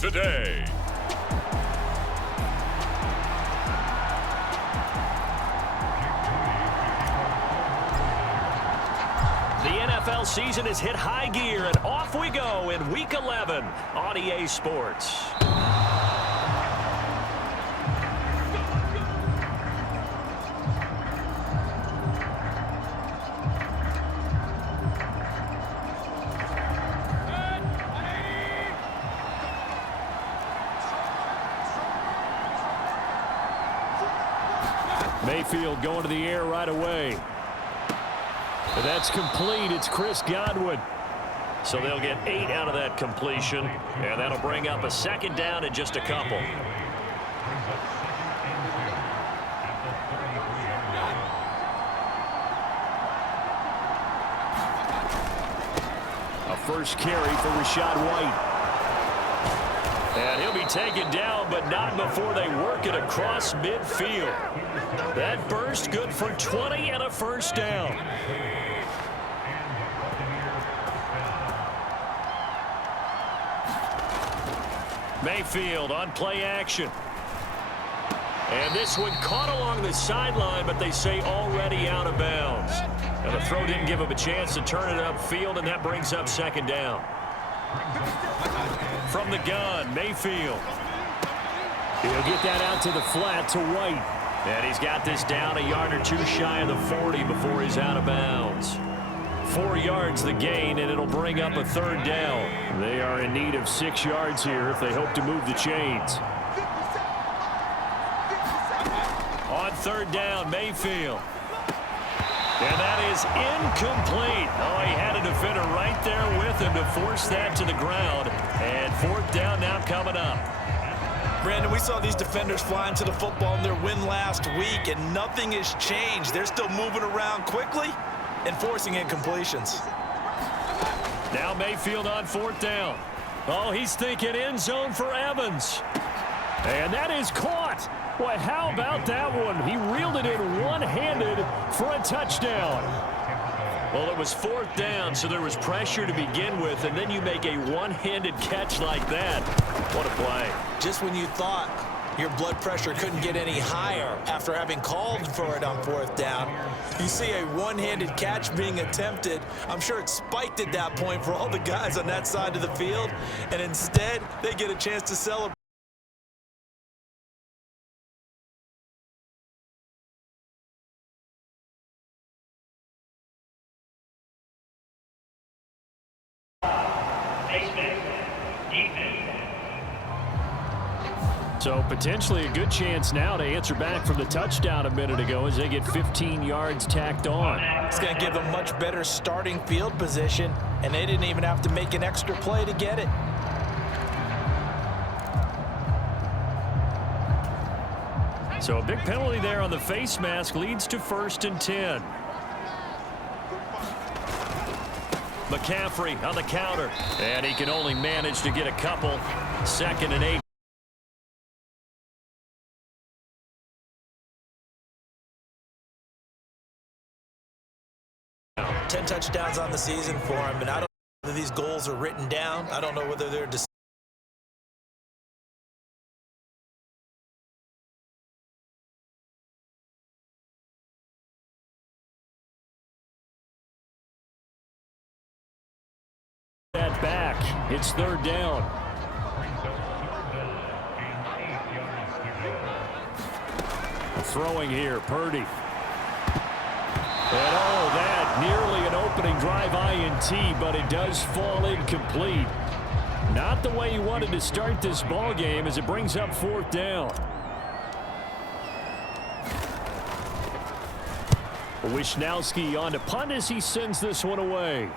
Today. The NFL season has hit high gear, and off we go in Week 11 on EA Sports. Mayfield going to the air right away. And that's complete. It's Chris Godwin. So they'll get 8 out of that completion, and that'll bring up a second down in just a couple. A first carry for Rachaad White. And he'll be taken down, but not before they work it across midfield. That burst good for 20 and a first down. Mayfield on play action. And this one caught along the sideline, but they say already out of bounds. And the throw didn't give him a chance to turn it upfield, and that brings up second down. From the gun, Mayfield. He'll get that out to the flat to White. And he's got this down a yard or two shy of the 40 before he's out of bounds. 4 yards the gain, and it'll bring up a third down. They are in need of 6 yards here if they hope to move the chains. On third down, Mayfield. And that is incomplete. Oh, he had a defender right there with him to force that to the ground. And fourth down now coming up. Brandon, we saw these defenders flying to the football in their win last week, and nothing has changed. They're still moving around quickly and forcing incompletions. Now Mayfield on fourth down. Oh, he's thinking end zone for Evans. And that is caught. Boy, how about that one? He reeled it in one-handed for a touchdown. Well, it was fourth down, so there was pressure to begin with, and then you make a one-handed catch like that. What a play. Just when you thought your blood pressure couldn't get any higher after having called for it on fourth down, you see a one-handed catch being attempted. I'm sure it spiked at that point for all the guys on that side of the field, and instead they get a chance to celebrate. So potentially a good chance now to answer back from the touchdown a minute ago as they get 15 yards tacked on. It's going to give them much better starting field position, and they didn't even have to make an extra play to get it. So a big penalty there on the face mask leads to 1st and 10. McCaffrey on the counter, and he can only manage to get a couple. 2nd and 8. 10 touchdowns on the season for him, and I don't know whether these goals are written down. I don't know whether they're that back. It's third down. Throwing here, Purdy. And oh, that nearly an opening drive INT, but it does fall incomplete. Not the way you wanted to start this ball game as it brings up fourth down. Wishnowski on to punt as he sends this one away.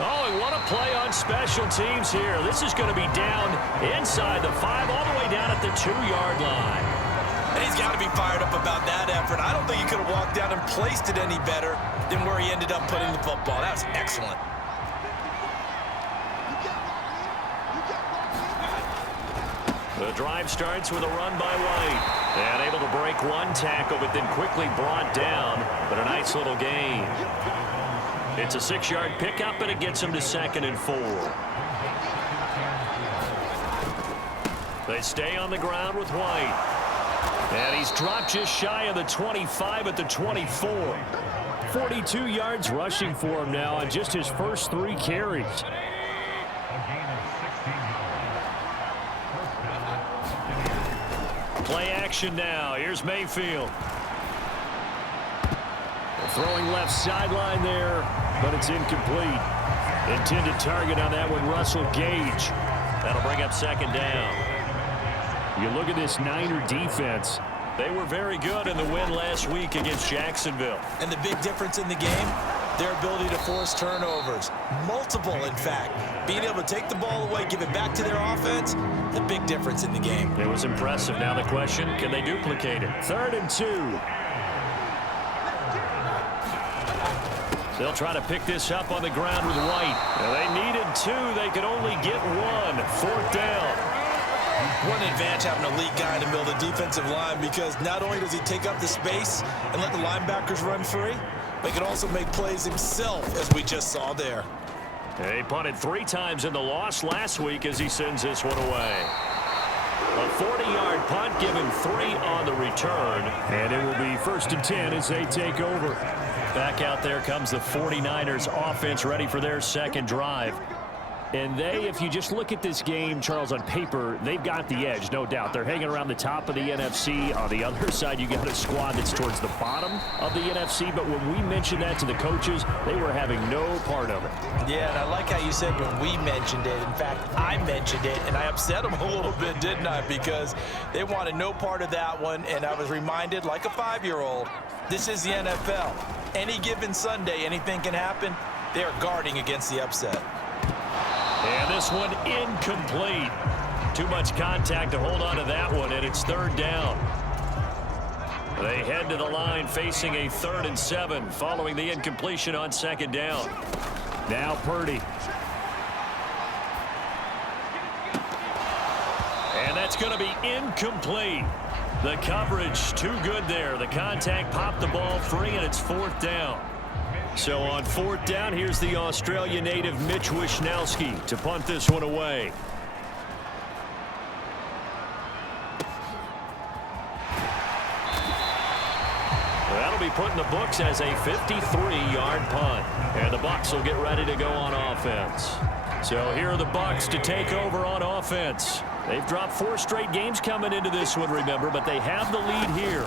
Oh, and what a play on special teams here. This is going to be down inside the 5, all the way down at the 2-yard line. And he's got to be fired up about that effort. I don't think he could have walked down and placed it any better than where he ended up putting the football. That was excellent. The drive starts with a run by White. And able to break one tackle, but then quickly brought down. But a nice little gain. It's a 6-yard pickup, and it gets him to 2nd and 4. They stay on the ground with White. And he's dropped just shy of the 25 at the 24. 42 yards rushing for him now on just his first 3 carries. Play action now. Here's Mayfield. Throwing left sideline there, but it's incomplete. Intended target on that one, Russell Gage. That'll bring up 2nd down. You look at this Niner defense. They were very good in the win last week against Jacksonville. And the big difference in the game, their ability to force turnovers. Multiple, in fact. Being able to take the ball away, give it back to their offense, the big difference in the game. It was impressive. Now the question, can they duplicate it? 3rd and 2. They'll try to pick this up on the ground with White. Now they needed 2. They could only get 1. 4th down. What an advantage having a lead guy in the middle of the defensive line, because not only does he take up the space and let the linebackers run free, but he can also make plays himself, as we just saw there. He punted 3 times in the loss last week as he sends this one away. A 40-yard punt, given 3 on the return. And it will be 1st and 10 as they take over. Back out there comes the 49ers offense, ready for their 2nd drive. And they, if you just look at this game, Charles, on paper, they've got the edge, no doubt. They're hanging around the top of the NFC. On the other side, you got a squad that's towards the bottom of the NFC. But when we mentioned that to the coaches, they were having no part of it. Yeah, and I like how you said when we mentioned it. In fact, I mentioned it, and I upset them a little bit, didn't I? Because they wanted no part of that one, and I was reminded, like a 5-year-old, this is the NFL. Any given Sunday, anything can happen. They are guarding against the upset. And this one incomplete. Too much contact to hold on to that one, and it's 3rd down. They head to the line facing a 3rd and 7 following the incompletion on 2nd down. Now Purdy. And that's going to be incomplete. The coverage too good there. The contact popped the ball free, and it's 4th down. So on 4th down, here's the Australia native Mitch Wishnowski to punt this one away. That'll be put in the books as a 53-yard punt. And the Bucs will get ready to go on offense. So here are the Bucs to take over on offense. They've dropped 4 straight games coming into this one, remember, but they have the lead here.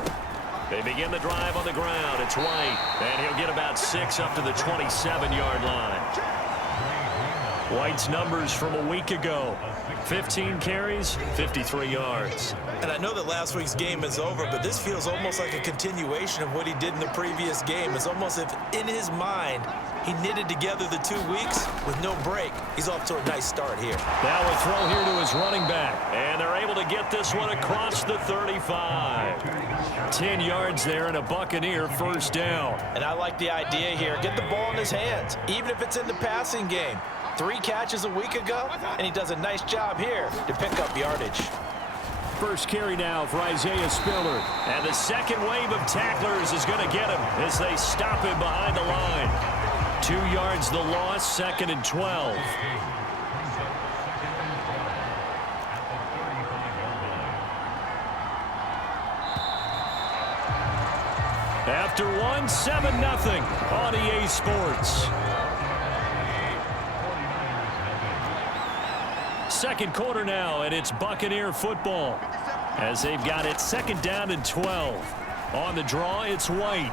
They begin the drive on the ground. It's White, and he'll get about 6 up to the 27-yard line. White's numbers from a week ago: 15 carries, 53 yards. And I know that last week's game is over, but this feels almost like a continuation of what he did in the previous game. It's almost as if in his mind he knitted together the 2 weeks with no break. He's off to a nice start here. Now a throw here to his running back, and they're able to get this one across the 35. 10 yards there and a Buccaneer 1st down. And I like the idea here. Get the ball in his hands, even if it's in the passing game. 3 catches a week ago, and he does a nice job here to pick up yardage. First carry now for Isaiah Spiller. And the second wave of tacklers is going to get him as they stop him behind the line. 2 yards the loss, 2nd and 12. After 7-0 on EA Sports. Second quarter now, and it's Buccaneer football as they've got it 2nd down and 12. On the draw, it's White.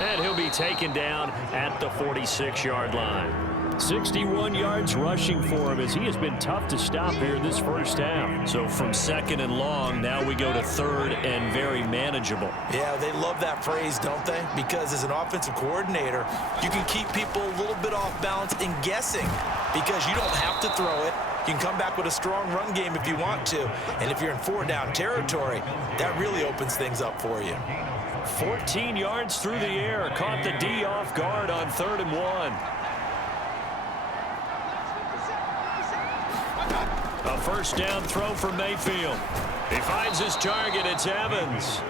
And he'll be taken down at the 46-yard line. 61 yards rushing for him as he has been tough to stop here in this first half. So from 2nd and long, now we go to 3rd and very manageable. Yeah, they love that phrase, don't they? Because as an offensive coordinator, you can keep people a little bit off balance and guessing because you don't have to throw it. You can come back with a strong run game if you want to. And if you're in 4-down territory, that really opens things up for you. 14 yards through the air. Caught the D off guard on 3rd and 1. A first down throw for Mayfield. He finds his target. It's Evans.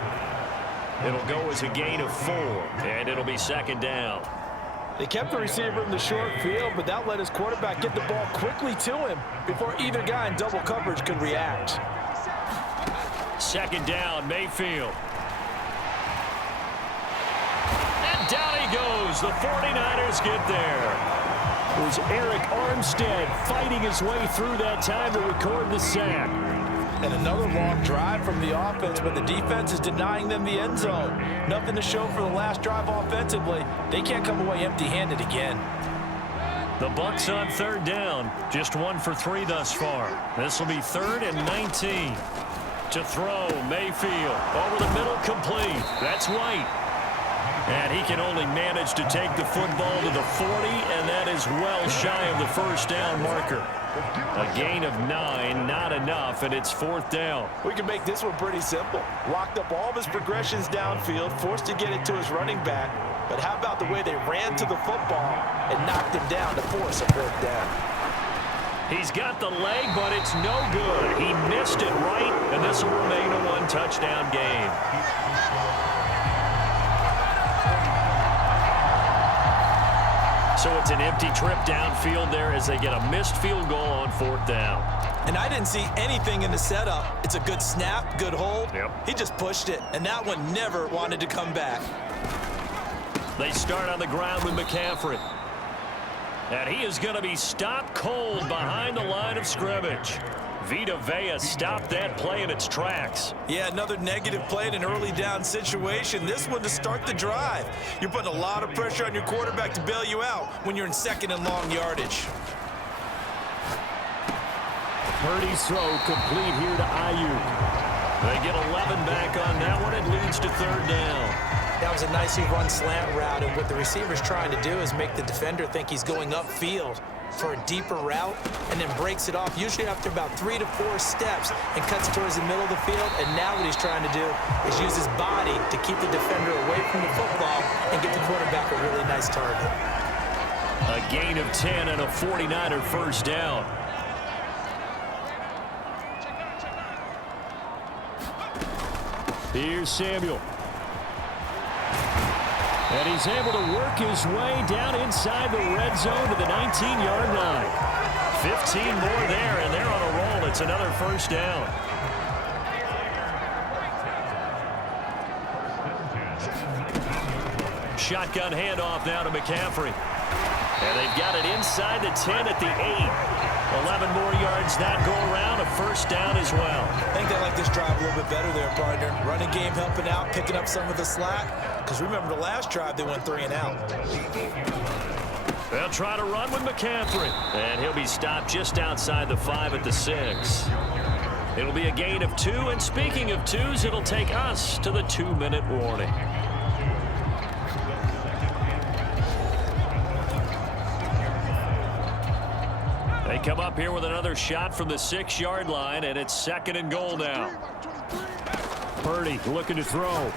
It'll go as a gain of 4, and it'll be 2nd down. They kept the receiver in the short field, but that let his quarterback get the ball quickly to him before either guy in double coverage could react. 2nd down, Mayfield. And down he goes. The 49ers get there. It was Eric Armstead fighting his way through that time to record the sack. And another long drive from the offense, but the defense is denying them the end zone. Nothing to show for the last drive offensively. They can't come away empty-handed again. The Bucs on 3rd down. Just 1 for 3 thus far. This will be 3rd and 19. To throw, Mayfield. Over the middle, complete. That's White. And he can only manage to take the football to the 40, and that is well shy of the first down marker. A gain of 9, not enough, and it's 4th down. We can make this one pretty simple. Locked up all of his progressions downfield, forced to get it to his running back. But how about the way they ran to the football and knocked him down to force a 4th down? He's got the leg, but it's no good. He missed it right, and this will remain a 1-touchdown game. So it's an empty trip downfield there as they get a missed field goal on 4th down. And I didn't see anything in the setup. It's a good snap, good hold. Yep. He just pushed it, and that one never wanted to come back. They start on the ground with McCaffrey. And he is going to be stopped cold behind the line of scrimmage. Vita Vea stopped that play in its tracks. Yeah, another negative play in an early down situation. This one to start the drive. You're putting a lot of pressure on your quarterback to bail you out when you're in 2nd and long yardage. Purdy's throw complete here to Ayuk. They get 11 back on that one. It leads to 3rd down. That was a nicely run slant route, and what the receiver's trying to do is make the defender think he's going upfield for a deeper route and then breaks it off usually after about 3 to 4 steps and cuts towards the middle of the field. And now what he's trying to do is use his body to keep the defender away from the football and get the quarterback a really nice target. A gain of 10 and a 49er first down. Here's Samuel. And he's able to work his way down inside the red zone to the 19-yard line. 15 more there, and they're on a roll. It's another first down. Shotgun handoff now to McCaffrey. And they've got it inside the 10 at the 8. 11 more yards that go around, a first down as well. I think they like this drive a little bit better there, partner. Running game helping out, picking up some of the slack. Because remember the last drive, they went 3 and out. They'll try to run with McCaffrey. And he'll be stopped just outside the 5 at the 6. It'll be a gain of 2. And speaking of 2s, it'll take us to the 2-minute warning. They come up here with another shot from the 6-yard line, and it's 2nd and goal now. Purdy looking to throw.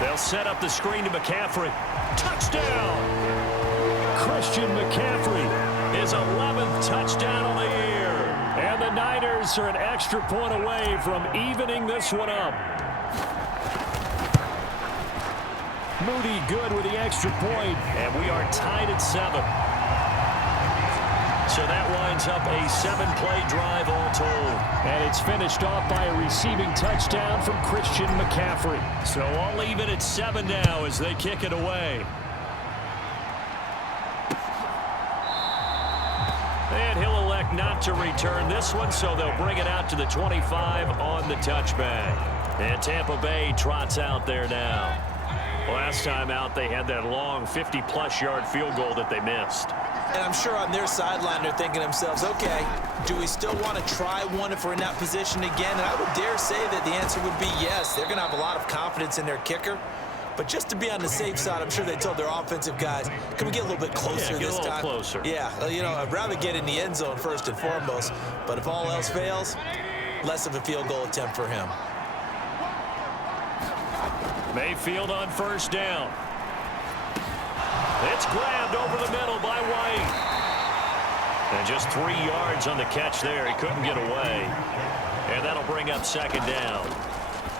They'll set up the screen to McCaffrey. Touchdown! Christian McCaffrey, his 11th touchdown of the year. And the Niners are an extra point away from evening this one up. Moody good with the extra point, and we are tied at 7. So that winds up a 7-play drive all told. And it's finished off by a receiving touchdown from Christian McCaffrey. So I'll leave it at 7 now as they kick it away. And he'll elect not to return this one, so they'll bring it out to the 25 on the touchback. And Tampa Bay trots out there now. Last time out, they had that long 50-plus yard field goal that they missed. And I'm sure on their sideline they're thinking to themselves, okay, do we still want to try one if we're in that position again? And I would dare say that the answer would be yes. They're going to have a lot of confidence in their kicker. But just to be on the safe side, I'm sure they told their offensive guys, can we get a little bit closer this time? Closer. Yeah, you know, I'd rather get in the end zone first and foremost. But if all else fails, less of a field goal attempt for him. Mayfield on first down. It's grabbed over the middle by White. And just 3 yards on the catch there. He couldn't get away. And that'll bring up second down.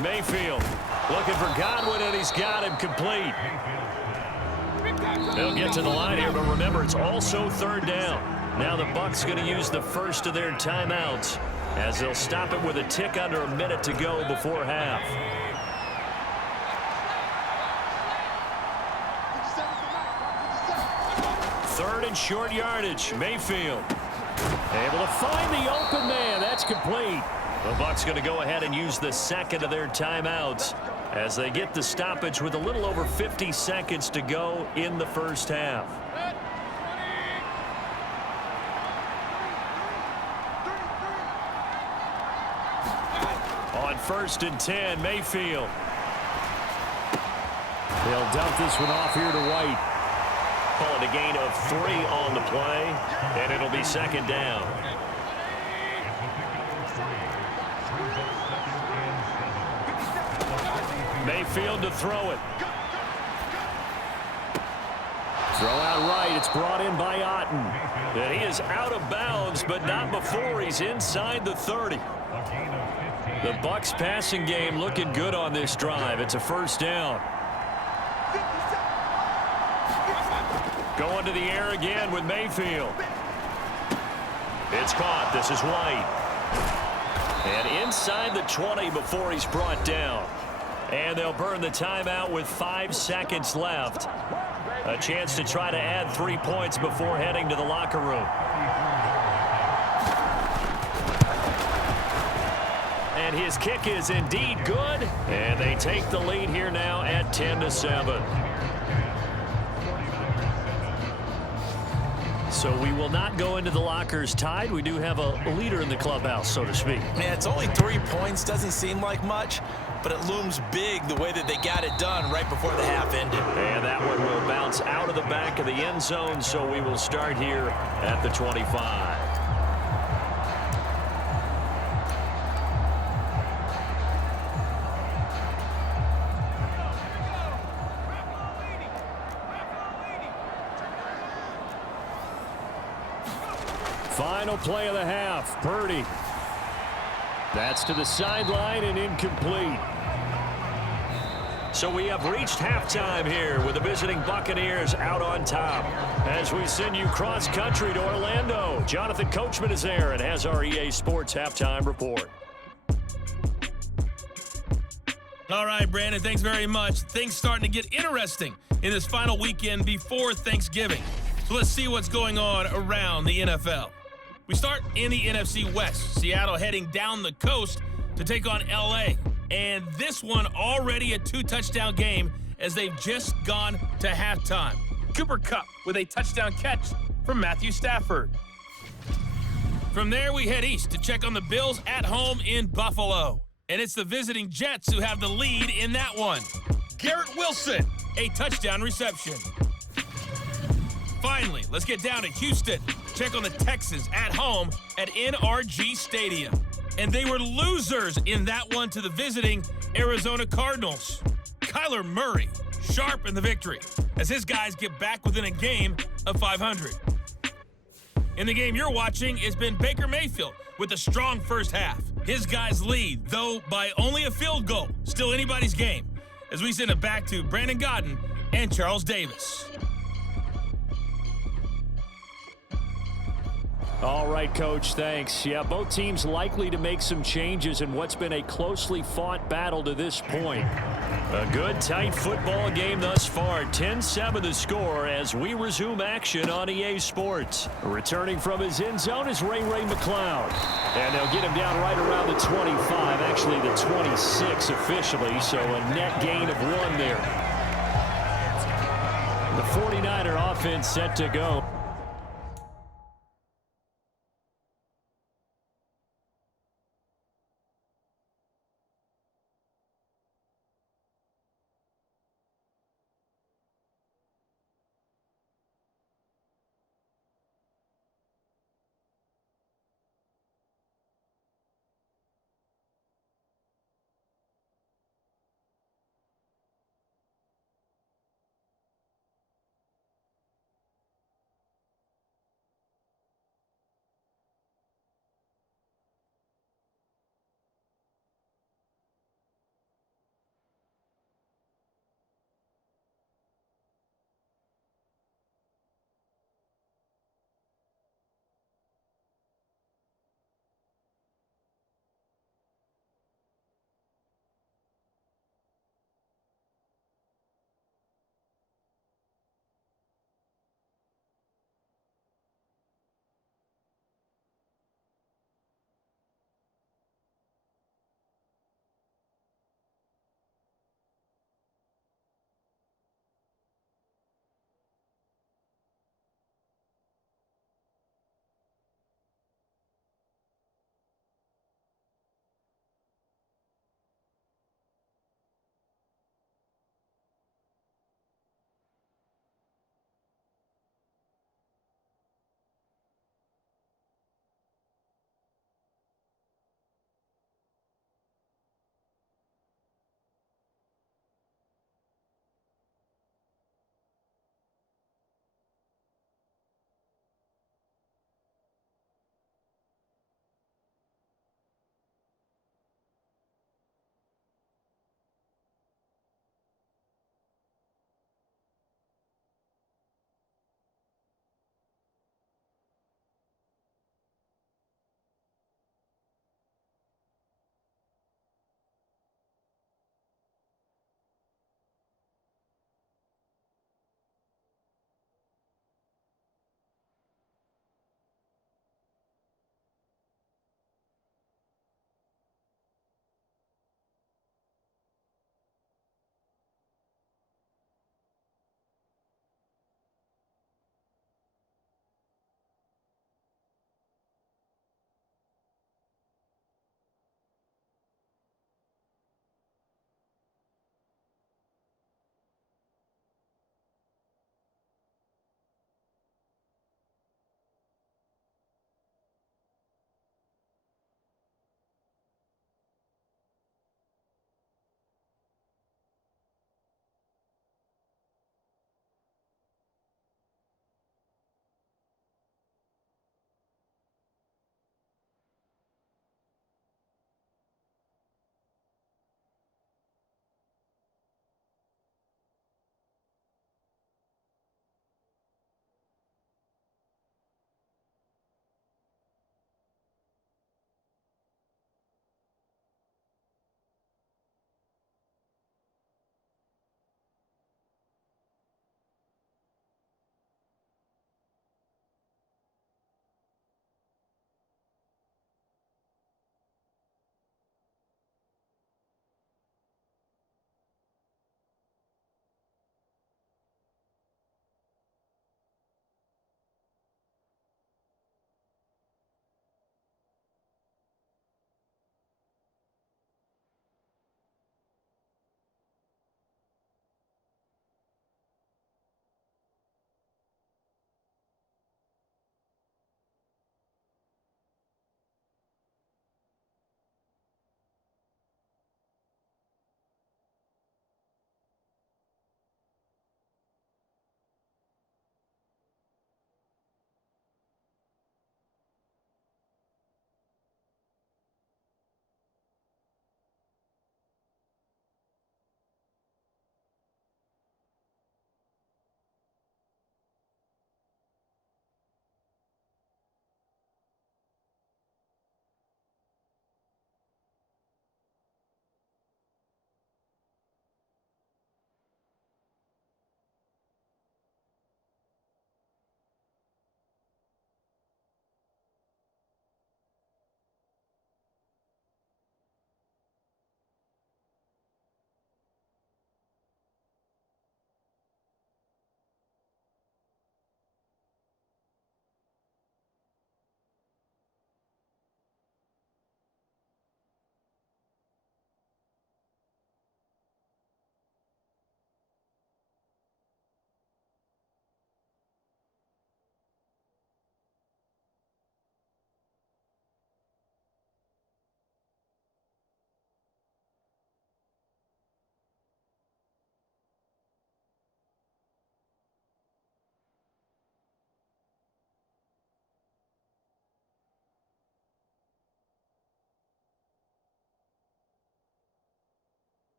Mayfield looking for Godwin, and he's got him complete. They'll get to the line here, but remember, it's also third down. Now the Bucs going to use the first of their timeouts as they'll stop it with a tick under a minute to go before half. Third and short yardage. Mayfield able to find the open man. That's complete. The Bucs going to go ahead and use the second of their timeouts as they get the stoppage with a little over 50 seconds to go in the first half. On first and 10, Mayfield. They'll dump this one off here to White. Call it a gain of 3 on the play, and it'll be second down. Mayfield to throw it. Throw out right. It's brought in by Otten. And he is out of bounds, but not before he's inside the 30. The Bucs passing game looking good on this drive. It's a first down. Going to the air again with Mayfield. It's caught. This is White. And inside the 20 before he's brought down. And they'll burn the timeout with 5 seconds left. A chance to try to add 3 points before heading to the locker room. And his kick is indeed good. And they take the lead here now at 10-7. So we will not go into the lockers tied. We do have a leader in the clubhouse, so to speak. Man, it's only 3 points. Doesn't seem like much, but it looms big the way that they got it done right before the half ended. And that one will bounce out of the back of the end zone, so we will start here at the 25. Final play of the half. Purdy. That's to the sideline and incomplete. So we have reached halftime here with the visiting Buccaneers out on top. As we send you cross-country to Orlando, Jonathan Coachman is there and has our EA Sports halftime report. All right, Brandon, thanks very much. Things starting to get interesting in this final weekend before Thanksgiving. So let's see what's going on around the NFL. We start in the NFC West. Seattle heading down the coast to take on L.A. And this one already a 2-touchdown game as they've just gone to halftime. Cooper Kupp with a touchdown catch from Matthew Stafford. From there, we head east to check on the Bills at home in Buffalo. And it's the visiting Jets who have the lead in that one. Garrett Wilson, a touchdown reception. Finally, let's get down to Houston. Check on the Texans at home at NRG Stadium. And they were losers in that one to the visiting Arizona Cardinals. Kyler Murray, sharp in the victory, as his guys get back within a game of 500. In the game you're watching, it's been Baker Mayfield with a strong first half. His guys lead, though by only a field goal. Still anybody's game. As we send it back to Brandon Godden and Charles Davis. All right, Coach, thanks. Yeah, both teams likely to make some changes in what's been a closely fought battle to this point. A good, tight football game thus far. 10-7 the score as we resume action on EA Sports. Returning from his end zone is Ray McCloud. And they'll get him down right around the 25, actually the 26 officially, so a net gain of 1 there. The 49er offense set to go.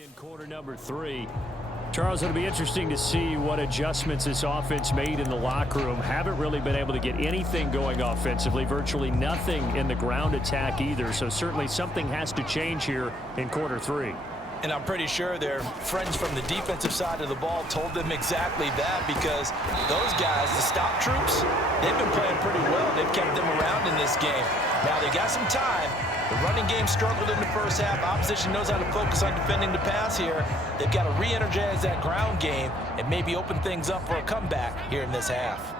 begin quarter number 3. Charles, it'll be interesting to see what adjustments this offense made in the locker room. Haven't really been able to get anything going offensively, virtually nothing in the ground attack either. So certainly something has to change here in quarter 3. And I'm pretty sure their friends from the defensive side of the ball told them exactly that, because those guys, the stop troops, they've been playing pretty well. They've kept them around in this game. Now, they got some time. The running game struggled in the first half. Opposition knows how to focus on defending the pass here. They've got to re-energize that ground game and maybe open things up for a comeback here in this half.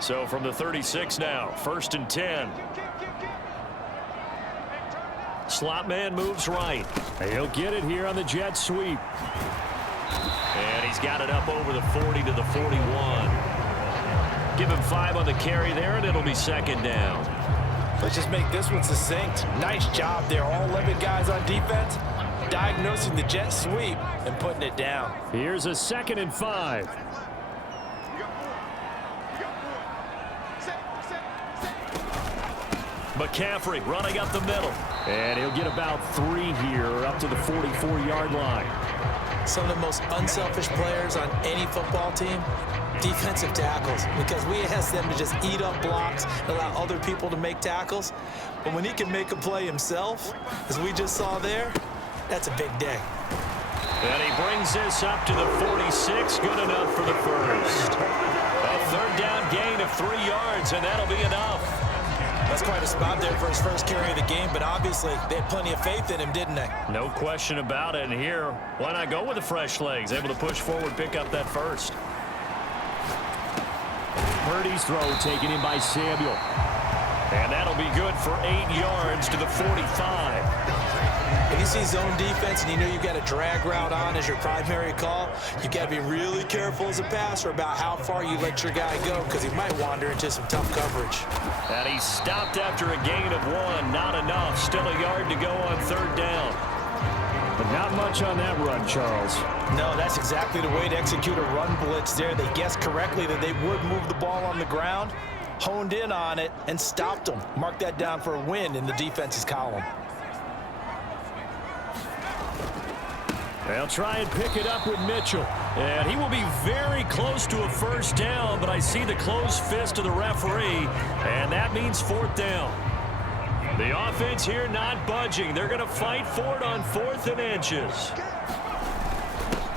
So from the 36 now, 1st and 10. Slot man moves right. He'll get it here on the jet sweep. And he's got it up over the 40 to the 41. Give him 5 on the carry there, and it'll be 2nd down. Let's just make this one succinct. Nice job there. All 11 guys on defense diagnosing the jet sweep and putting it down. Here's a 2nd and 5. McCaffrey running up the middle. And he'll get about 3 here, up to the 44-yard line. Some of the most unselfish players on any football team, defensive tackles, because we ask them to just eat up blocks, allow other people to make tackles. But when he can make a play himself, as we just saw there, that's a big day. And he brings this up to the 46, good enough for the first. A 3rd down gain of 3 yards, and that'll be enough. That's quite a spot there for his first carry of the game, but obviously they had plenty of faith in him, didn't they? No question about it. And here, why not go with the fresh legs? Able to push forward, pick up that first. Purdy's throw taken in by Samuel. And that'll be good for 8 yards to the 45. If you see zone defense and you know you've got a drag route on as your primary call, you've got to be really careful as a passer about how far you let your guy go, because he might wander into some tough coverage. And he stopped after a gain of 1. Not enough. Still a yard to go on 3rd down. But not much on that run, Charles. No, that's exactly the way to execute a run blitz there. They guessed correctly that they would move the ball on the ground, honed in on it, and stopped them. Mark that down for a win in the defense's column. They'll try and pick it up with Mitchell. And he will be very close to a 1st down, but I see the closed fist of the referee, and that means 4th down. The offense here not budging. They're going to fight for it on 4th and inches.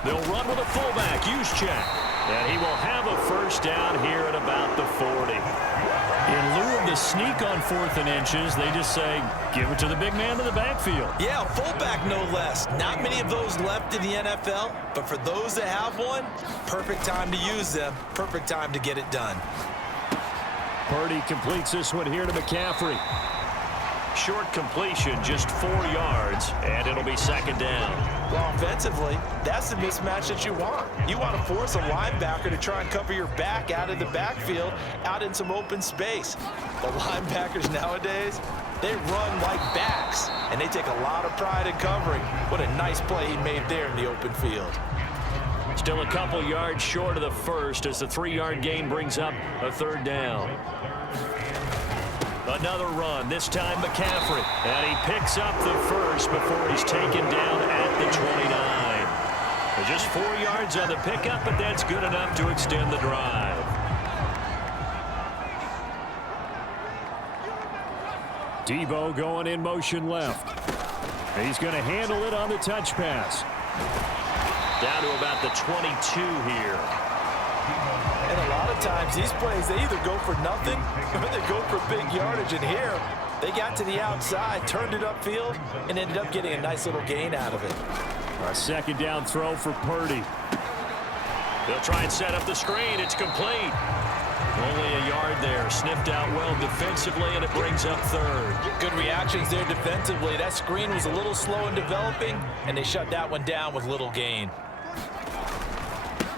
They'll run with a fullback, Juszczyk. And he will have a 1st down here at about the 40. In lieu of the sneak on 4th and inches, they just say, give it to the big man in the backfield. Yeah, fullback no less. Not many of those left in the NFL, but for those that have one, perfect time to use them, perfect time to get it done. Purdy completes this one here to McCaffrey. Short completion, just 4 yards, and it'll be 2nd down. Well, offensively, that's the mismatch that you want. You want to force a linebacker to try and cover your back out of the backfield, out in some open space. The linebackers nowadays, they run like backs, and they take a lot of pride in covering. What a nice play he made there in the open field. Still a couple yards short of the first as the 3-yard gain brings up a 3rd down. Another run, this time McCaffrey. And he picks up the first before he's taken down at the 29. Just 4 yards on the pickup, but that's good enough to extend the drive. Debo going in motion left. He's going to handle it on the touch pass. Down to about the 22 here. And a lot of times these plays, they either go for nothing or they go for big yardage. And here, they got to the outside, turned it upfield, and ended up getting a nice little gain out of it. A 2nd down throw for Purdy. They'll try and set up the screen. It's complete. Only a yard there. Sniffed out well defensively, and it brings up 3rd. Good reactions there defensively. That screen was a little slow in developing, and they shut that one down with little gain.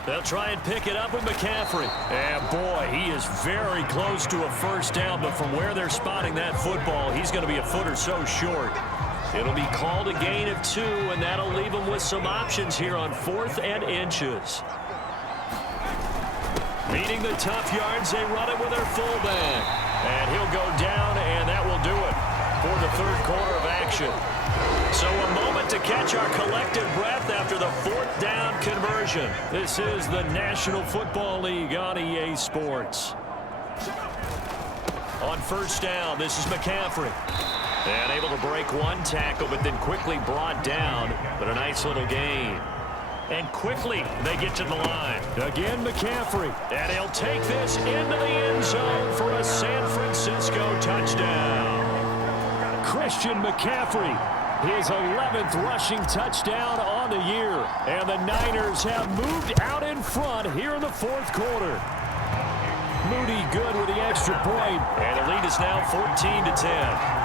They'll try and pick it up with McCaffrey. And boy, he is very close to a 1st down, but from where they're spotting that football, he's going to be a foot or so short. It'll be called a gain of 2, and that'll leave them with some options here on 4th and inches. Needing the tough yards, they run it with their fullback. And he'll go down, and that will do it for the 3rd quarter of action. So a moment to catch our collective breath after the 4th down conversion. This is the National Football League on EA Sports. On 1st down, this is McCaffrey. And able to break one tackle, but then quickly brought down. But a nice little gain. And quickly, they get to the line. Again, McCaffrey. And he'll take this into the end zone for a San Francisco touchdown. Christian McCaffrey, his 11th rushing touchdown on the year. And the Niners have moved out in front here in the 4th quarter. Moody good with the extra point. And the lead is now 14-10.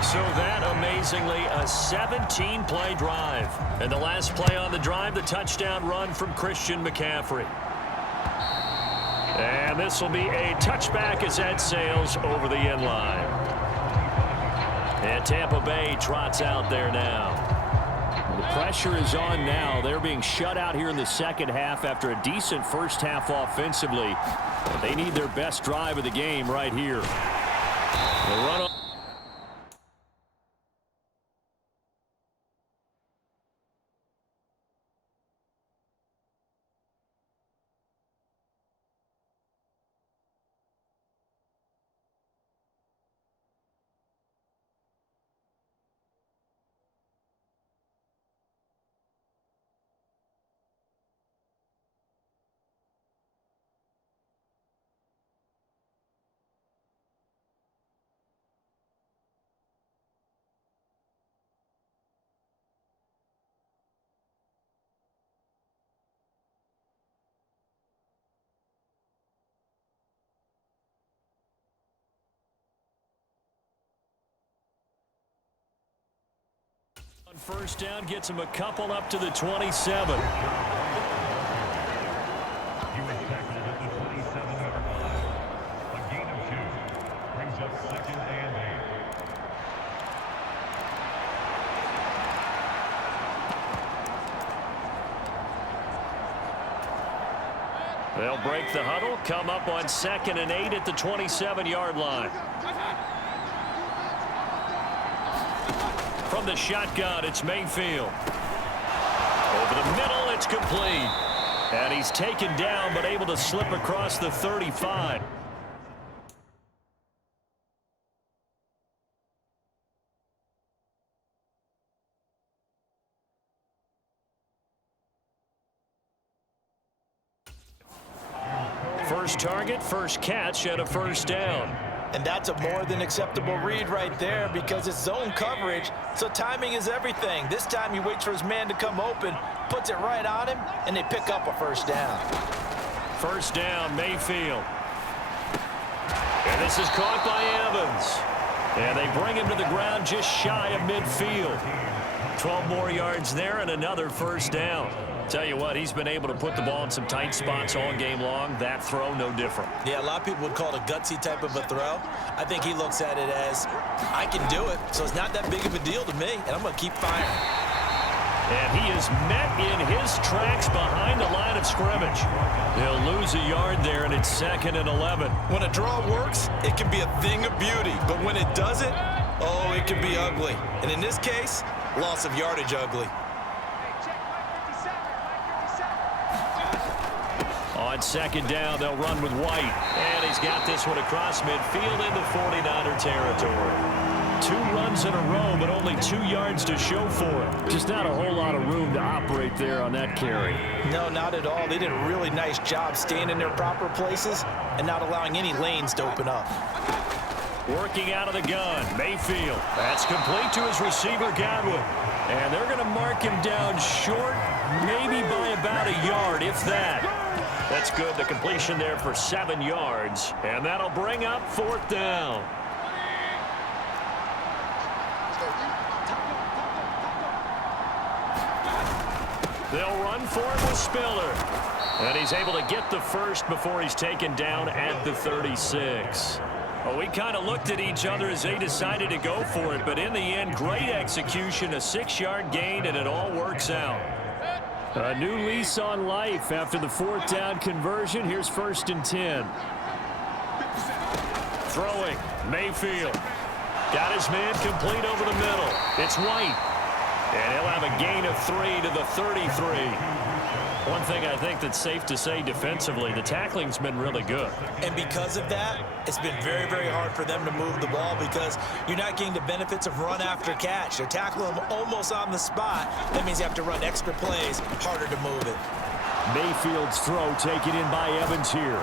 So that, amazingly, a 17-play drive. And the last play on the drive, the touchdown run from Christian McCaffrey. And this will be a touchback as that sails over the end line. And Tampa Bay trots out there now. The pressure is on now. They're being shut out here in the second half after a decent first half offensively. They need their best drive of the game right here. The run on. On 1st down, gets him a couple up to the 27. They'll break the huddle, come up on 2nd and 8 at the 27-yard line. From the shotgun, it's Mayfield. Over the middle, it's complete. And he's taken down, but able to slip across the 35. First target, first catch, and a 1st down. And that's a more than acceptable read right there because it's zone coverage, so timing is everything. This time he waits for his man to come open, puts it right on him, and they pick up a 1st down. 1st down, Mayfield. And this is caught by Evans. And they bring him to the ground just shy of midfield. 12 more yards there and another 1st down. Tell you what, he's been able to put the ball in some tight spots all game long. That throw, no different. Yeah, a lot of people would call it a gutsy type of a throw. I think he looks at it as, I can do it, so it's not that big of a deal to me, and I'm going to keep firing. And he is met in his tracks behind the line of scrimmage. He'll lose a yard there, and it's 2nd and 11. When a draw works, it can be a thing of beauty, but when it doesn't, oh, it can be ugly. And in this case, loss of yardage ugly. On 2nd down, they'll run with White. And he's got this one across midfield into 49er territory. 2 runs in a row, but only 2 yards to show for it. Just not a whole lot of room to operate there on that carry. No, not at all. They did a really nice job staying in their proper places and not allowing any lanes to open up. Working out of the gun, Mayfield. That's complete to his receiver, Godwin. And they're going to mark him down short, maybe by about a yard, if that. That's good. The completion there for 7 yards. And that'll bring up 4th down. They'll run for it with Spiller. And he's able to get the first before he's taken down at the 36. Well, we kind of looked at each other as they decided to go for it. But in the end, great execution, a 6-yard gain, and it all works out. A new lease on life after the 4th down conversion. Here's 1st and 10. Throwing, Mayfield. Got his man complete over the middle. It's White. And he'll have a gain of 3 to the 33. One thing I think that's safe to say defensively, the tackling's been really good. And because of that, it's been very, very hard for them to move the ball because you're not getting the benefits of run after catch. They're tackling them almost on the spot. That means you have to run extra plays, harder to move it. Mayfield's throw taken in by Evans here.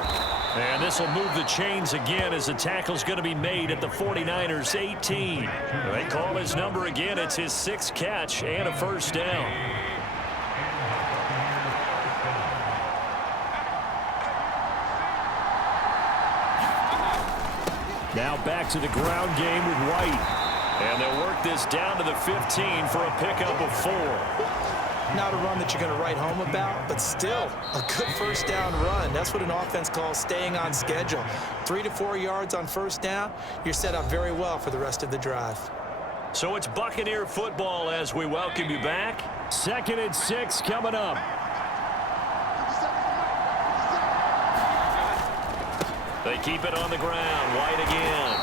And this will move the chains again as the tackle's going to be made at the 49ers 18. They call his number again. It's his 6th catch and a first down. Now back to the ground game with White. And they'll work this down to the 15 for a pickup of 4. Not a run that you're going to write home about, but still a good first down run. That's what an offense calls staying on schedule. 3 to 4 yards on first down, you're set up very well for the rest of the drive. So it's Buccaneer football as we welcome you back. 2nd and 6 coming up. They keep it on the ground. White again.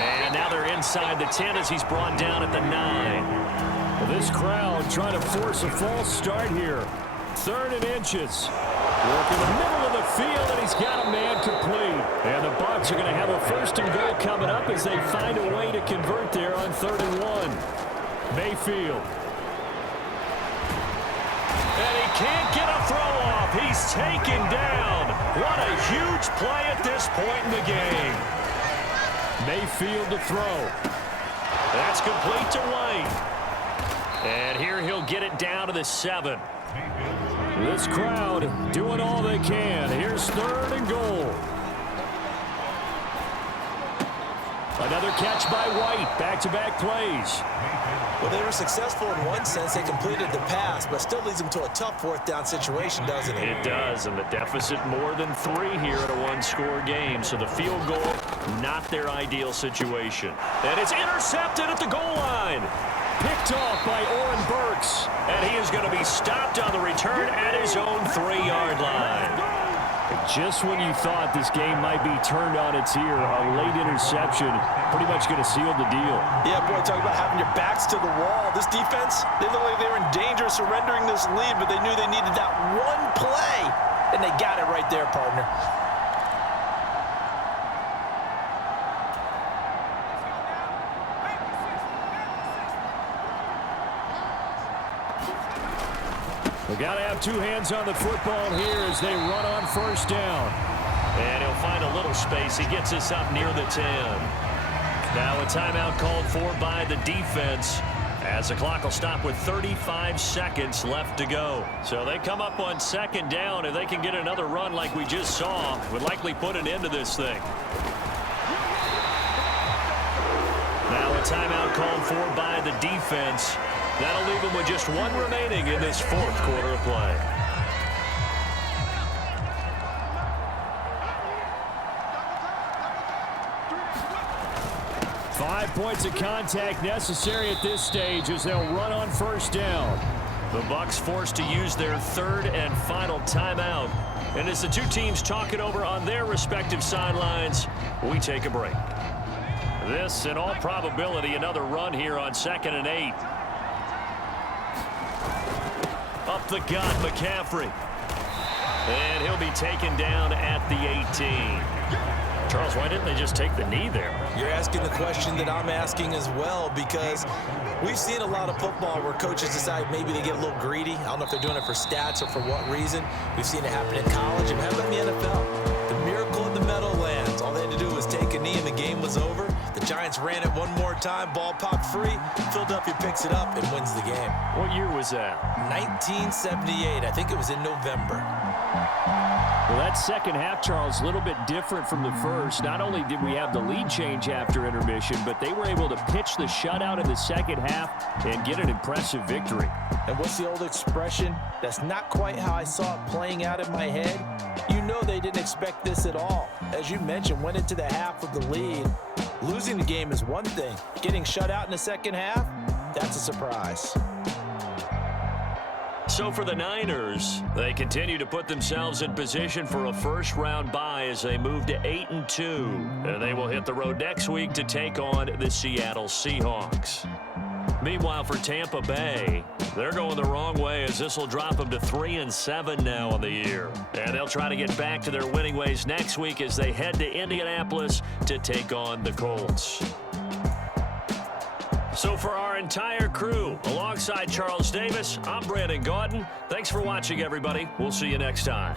And now they're inside the 10 as he's brought down at the 9. Well, this crowd trying to force a false start here. 3rd and inches. Work in the middle of the field, and he's got a man complete. And the Bucs are going to have a 1st and goal coming up as they find a way to convert there on 3rd and 1. Mayfield. And he can't get a throw off. He's taken down. What a huge play at this point in the game. Mayfield to throw. That's complete to White. And here he'll get it down to the 7. This crowd doing all they can. Here's 3rd and goal. Another catch by White. Back-to-back plays. Well, they were successful in one sense. They completed the pass, but still leads them to a tough 4th down situation, doesn't it? It does, and the deficit more than 3 here at a 1-score game. So the field goal, not their ideal situation. And it's intercepted at the goal line. Picked off by Oren Burks. And he is going to be stopped on the return at his own 3-yard line. Just when you thought this game might be turned on its ear, a late interception pretty much going to seal the deal. Yeah, boy, talk about having your backs to the wall. This defense, they look like they were in danger of surrendering this lead, but they knew they needed that one play, and they got it right there, partner. We got to have 2 hands on the football here as they run on 1st down. And he'll find a little space. He gets us up near the 10. Now a timeout called for by the defense as the clock will stop with 35 seconds left to go. So they come up on 2nd down. If they can get another run like we just saw, would likely put an end to this thing. Now a timeout called for by the defense. That'll leave them with just 1 remaining in this 4th quarter of play. Five points of contact necessary at this stage as they'll run on 1st down. The Bucs forced to use their 3rd and final timeout. And as the 2 teams talk it over on their respective sidelines, we take a break. This, in all probability, another run here on 2nd and 8. Up the gut, McCaffrey. And he'll be taken down at the 18. Charles, why didn't they just take the knee there? You're asking the question that I'm asking as well, because we've seen a lot of football where coaches decide maybe they get a little greedy. I don't know if they're doing it for stats or for what reason. We've seen it happen in college and happen in the NFL. The miracle in the Meadowlands. All they had to do was take a knee and the game was over. The Giants ran it one more time. Ball popped free. Philadelphia picks it up and wins the game. What year was that? 1978. I think it was in November. Well, that 2nd half, Charles, a little bit different from the 1st. Not only did we have the lead change after intermission, but they were able to pitch the shutout in the 2nd half and get an impressive victory. And what's the old expression? That's not quite how I saw it playing out in my head. You know they didn't expect this at all. As you mentioned, went into the half of the lead. Losing the game is one thing. Getting shut out in the 2nd half, that's a surprise. So for the Niners, they continue to put themselves in position for a first-round bye as they move to 8-2. And they will hit the road next week to take on the Seattle Seahawks. Meanwhile, for Tampa Bay, they're going the wrong way as this will drop them to 3-7 now on the year. And they'll try to get back to their winning ways next week as they head to Indianapolis to take on the Colts. So for our entire crew, alongside Charles Davis, I'm Brandon Gaudin. Thanks for watching, everybody. We'll see you next time.